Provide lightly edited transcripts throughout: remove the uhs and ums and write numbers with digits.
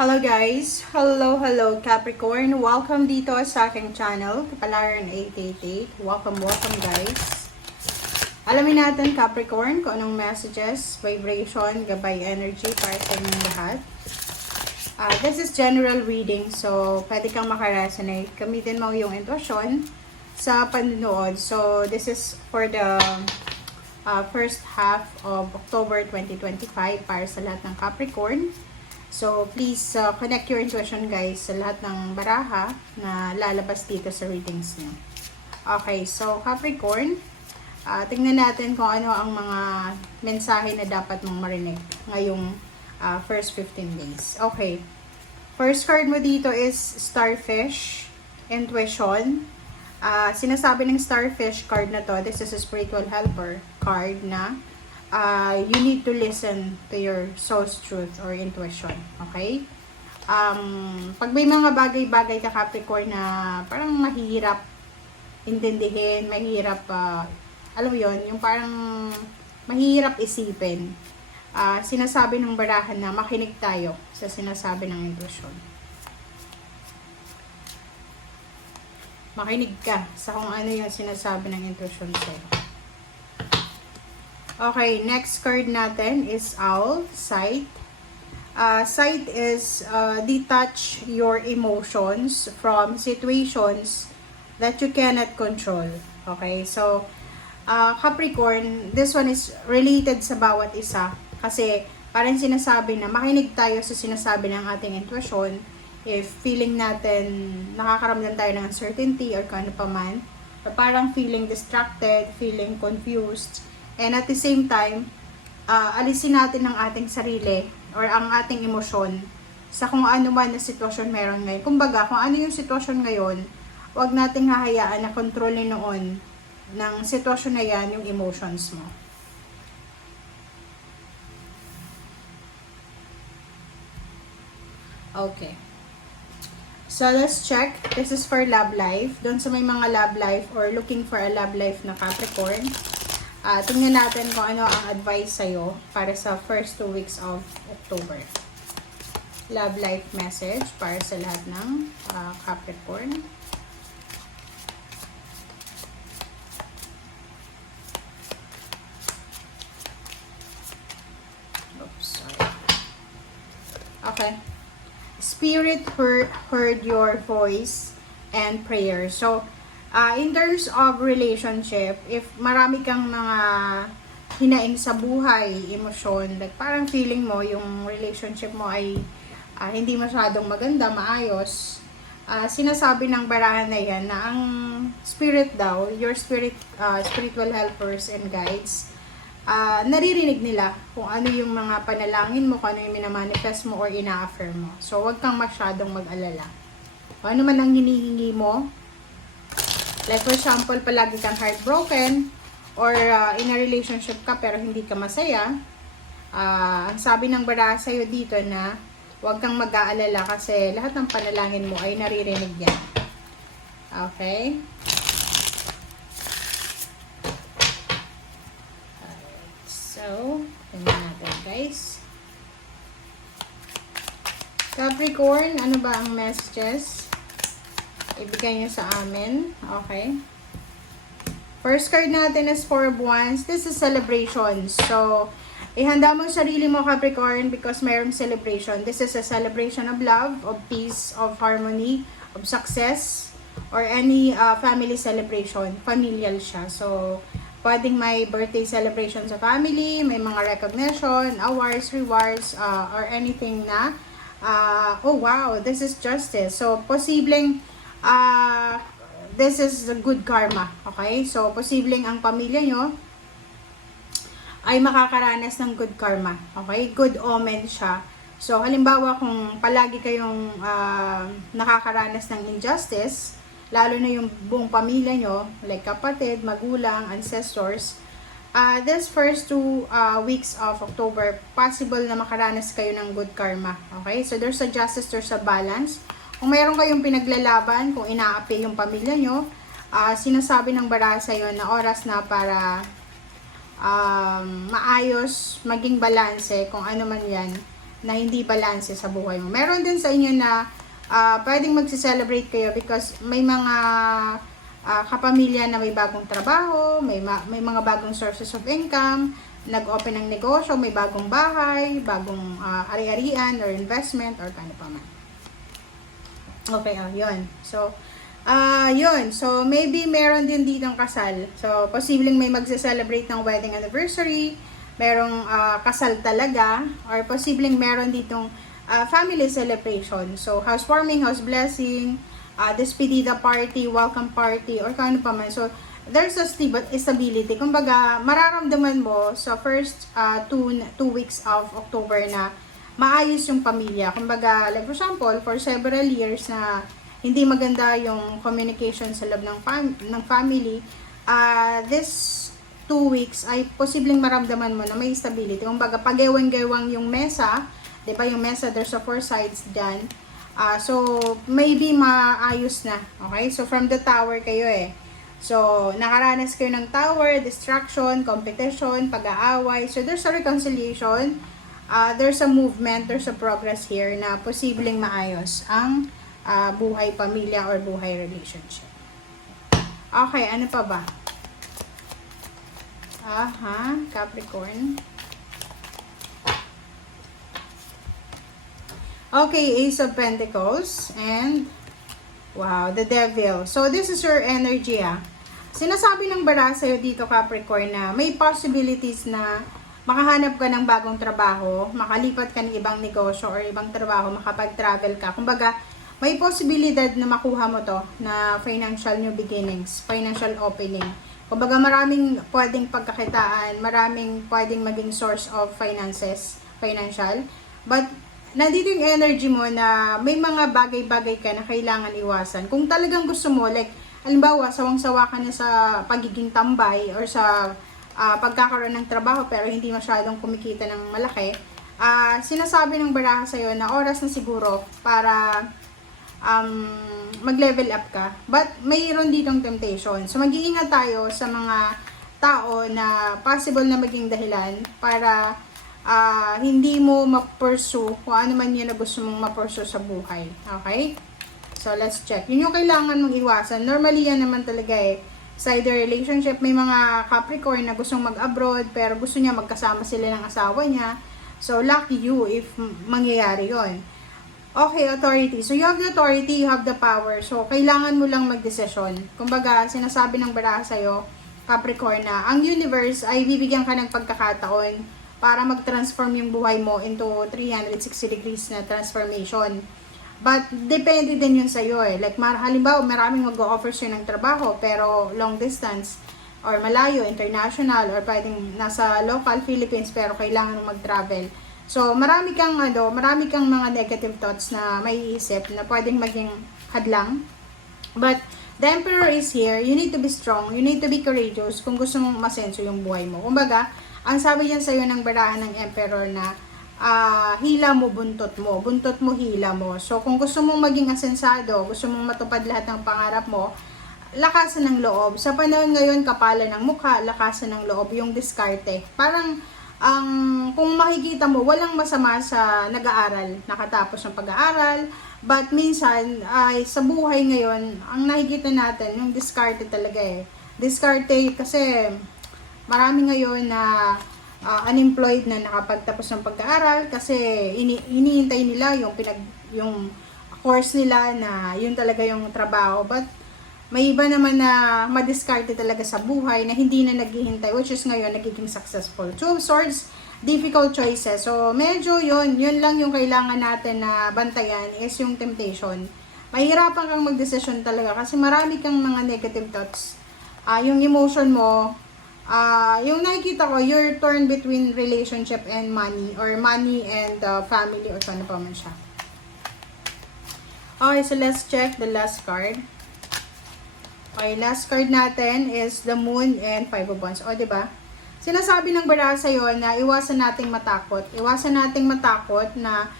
Hello guys! Hello Capricorn! Welcome dito sa aking channel, Kapalaran 888. Welcome guys! Alamin natin Capricorn kung anong messages, vibration, gabay energy para sa inyong lahat. This is general reading, so pwede kang makaresonate. Gamitin mo yung intuition sa panunood. So this is for the first half of October 2025 para sa lahat ng Capricorn. So, please connect your intuition guys sa lahat ng baraha na lalabas dito sa readings niyo. Okay, so Capricorn, tingnan natin kung ano ang mga mensahe na dapat mong marinig ngayong first 15 days. Okay, first card mo dito is Starfish, Intuition. Sinasabi ng Starfish card na to, this is a spiritual helper card na you need to listen to your soul's truth or intuition. Okay? Pag may mga bagay-bagay ka Capricorn na parang mahirap intindihin, mahirap, alam mo yun, yung parang mahirap isipin, sinasabi ng barahan na makinig tayo sa sinasabi ng intuition. Makinig ka sa kung ano yung sinasabi ng intuition sa'yo. Okay, next card natin is Owl, Sight. Sight is detach your emotions from situations that you cannot control. Okay, so Capricorn, this one is related sa bawat isa. Kasi parang sinasabi na makinig tayo sa sinasabi ng ating intuition if feeling natin nakakaramdam tayo ng uncertainty or kung ano pa man. Or parang feeling distracted, feeling confused. And at the same time, alisin natin ang ating sarili or ang ating emosyon sa kung ano man na sitwasyon meron ngayon. Kumbaga, kung ano yung sitwasyon ngayon, huwag nating hahayaan na kontrolin noon ng sitwasyon na yan yung emotions mo. Okay. So, let's check. This is for love life. Doon sa may mga love life or looking for a love life na Capricorn. Tingnan natin kung ano ang advice sa'yo para sa first 2 weeks of October. Love life message para sa lahat ng Capricorn. Oops, sorry. Okay. Spirit heard your voice and prayer. So, in terms of relationship, if marami kang mga hinaing sa buhay, emosyon, like parang feeling mo yung relationship mo ay hindi masyadong maganda, maayos, sinasabi ng barahan na yan na ang spirit daw, your spiritual helpers and guides, naririnig nila kung ano yung mga panalangin mo, kung ano yung minamanifest mo or ina-affirm mo. So, wag kang masyadong mag-alala. Kung ano man ang hinihingi mo, like for example, palagi kang heartbroken or in a relationship ka pero hindi ka masaya, ang sabi ng baraha sa'yo dito na huwag kang mag-aalala kasi lahat ng panalangin mo ay naririnig yan. Okay? Alright. So, tingnan natin guys. Capricorn, ano ba ang messages ibigay nyo sa amin? Okay. First card natin is Four of Wands. This is celebration. So, ihanda mo sarili mo Capricorn because mayroong celebration. This is a celebration of love, of peace, of harmony, of success, or any family celebration. Familial siya. So, pwedeng may birthday celebration sa family, may mga recognition, awards, rewards, or anything na, oh wow, this is justice. So, posibleng this is the good karma. Okay? So, posibleng ang pamilya nyo ay makakaranas ng good karma. Okay? Good omen siya. So, halimbawa kung palagi kayong nakakaranas ng injustice, lalo na yung buong pamilya nyo, like kapatid, magulang, ancestors, this first 2 weeks of October, possible na makaranas kayo ng good karma. Okay? So, there's a justice, there's a balance. Kung mayroon kayong pinaglalaban, kung inaapi yung pamilya nyo, sinasabi ng baraha sa'yo na oras na para maayos, maging balanse, kung ano man yan, na hindi balanse sa buhay mo. Meron din sa inyo na pwedeng magse-celebrate kayo because may mga kapamilya na may bagong trabaho, may mga bagong sources of income, nag-open ng negosyo, may bagong bahay, bagong ari-arian or investment or kano pa man. Okay, yun. So, yun. So, maybe meron din ditong kasal. So, posibleng may magse-celebrate ng wedding anniversary, merong kasal talaga, or posibleng meron ditong family celebration. So, housewarming, house blessing, despedida party, welcome party, or kano pa man. So, there's a stability. Kumbaga, mararamdaman mo sa first 2 weeks of October na maayos yung pamilya. Kumbaga, like for example, for several years na hindi maganda yung communication sa loob ng family, this 2 weeks ay posibleng maramdaman mo na may stability. Kumbaga, pag-ewang-gewang yung mesa, di ba yung mesa, there's a 4 sides dyan. So, maybe maayos na. Okay? So, from the tower kayo eh. So, nakaranas kayo ng tower, distraction, competition, pag-aaway. So, there's a reconciliation. There's a movement, there's a progress here na posibleng maayos ang buhay pamilya or buhay relationship. Okay, ano pa ba? Capricorn. Okay, Ace of Pentacles and wow, the Devil. So, this is your energy, Sinasabi ng bara sa'yo dito, Capricorn, na may possibilities na makahanap ka ng bagong trabaho, makalipat ka ng ibang negosyo or ibang trabaho, makapag-travel ka. Kumbaga, may posibilidad na makuha mo to na financial new beginnings, financial opening. Kumbaga, maraming pwedeng pagkakitaan, maraming pwedeng maging source of finances, financial. But, nandito yung energy mo na may mga bagay-bagay ka na kailangan iwasan. Kung talagang gusto mo, like, halimbawa, sawang-sawa ka na sa pagiging tambay or sa pagkakaroon ng trabaho pero hindi masyadong kumikita ng malaki, sinasabi ng baraha sa'yo na oras na siguro para mag-level up ka. But, mayroon ditong temptation. So, mag-iingat tayo sa mga tao na possible na maging dahilan para hindi mo ma-pursue kung ano man yun na gusto mong ma-pursue sa buhay. Okay? So, let's check. Yun yung kailangan mong iwasan. Normally, yan naman talaga eh. Sa either relationship, may mga Capricorn na gustong mag-abroad pero gusto niya magkasama sila ng asawa niya. So, lucky you if mangyayari yon. Okay, authority. So, you have the authority, you have the power. So, kailangan mo lang mag-desisyon. Kumbaga, sinasabi ng baraha sa'yo, Capricorn, na ang universe ay bibigyan ka ng pagkakataon para mag-transform yung buhay mo into 360 degrees na transformation. But, depende din yun sa'yo eh. Like, halimbawa, maraming mag-o-offer sa'yo ng trabaho, pero long distance, or malayo, international, or pwedeng nasa local Philippines, pero kailangan mo mag-travel. So, marami kang mga negative thoughts na may iisip na pwedeng maging hadlang. But, the Emperor is here. You need to be strong. You need to be courageous kung gusto mong masenso yung buhay mo. Kumbaga, ang sabi yan sa'yo ng barahan ng Emperor na hila mo, buntot mo, hila mo. So, kung gusto mong maging asensado, gusto mong matupad lahat ng pangarap mo, lakasan ng loob. Sa panahon ngayon, kapalan ng mukha, lakasan ng loob, yung diskarte. Parang, kung makikita mo, walang masama sa nag-aaral, nakatapos ng pag-aaral, but minsan, ay sa buhay ngayon, ang nakikita natin, yung diskarte talaga eh. Diskarte kasi, marami ngayon na unemployed na nakapagtapos ng pag-aaral kasi iniintay nila yung course nila na yun talaga yung trabaho. But may iba naman na madiskarte talaga sa buhay na hindi na naghihintay, which is ngayon nagiging successful. Two of Swords, difficult choices. So medyo yun lang yung kailangan natin na bantayan is yung temptation. Mahirapan kang magdesisyon talaga kasi marami kang mga negative thoughts. Yung emotion mo, yung nakikita ko, you're torn between relationship and money, or money and family, or ano pa man siya. Okay, so let's check the last card. Okay, last card natin is the Moon and Five of Wands. O, diba? Sinasabi ng baraha sa'yo na iwasan nating matakot. Iwasan nating matakot na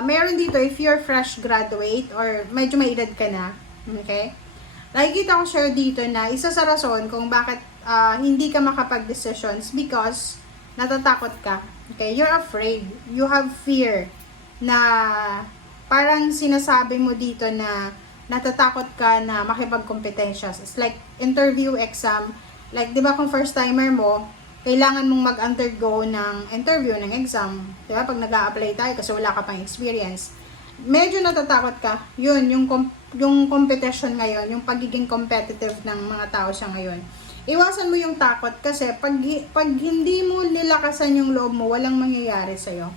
meron dito, if you're fresh graduate or medyo may edad ka na, okay? Nakikita ko sa'yo dito na isa sa rason kung bakit hindi ka makapag-decisions because natatakot ka. Okay? You're afraid. You have fear na parang sinasabi mo dito na natatakot ka na makipagkompetensya. It's like interview, exam. Like, di ba kung first timer mo, kailangan mong mag-undergo ng interview, ng exam. Di ba? Pag nag-a-apply tayo kasi wala ka pang experience. Medyo natatakot ka. Yun, yung competition ngayon, yung pagiging competitive ng mga tao siya ngayon. Iwasan mo yung takot kasi pag hindi mo nilakasan yung loob mo, walang mangyayari sa'yo.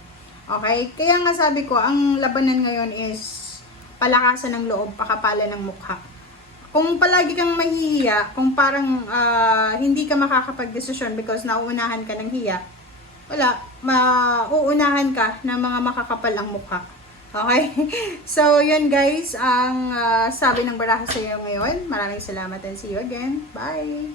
Okay? Kaya nga sabi ko, ang labanan ngayon is palakasan ng loob, pakapalan ng mukha. Kung palagi kang mahihiya, kung parang hindi ka makakapag-desisyon because nauunahan ka ng hiya, wala, mauunahan ka ng mga makakapal ang mukha. Okay? So, yun guys, ang sabi ng baraha sa iyo ngayon. Maraming salamat and see you again. Bye!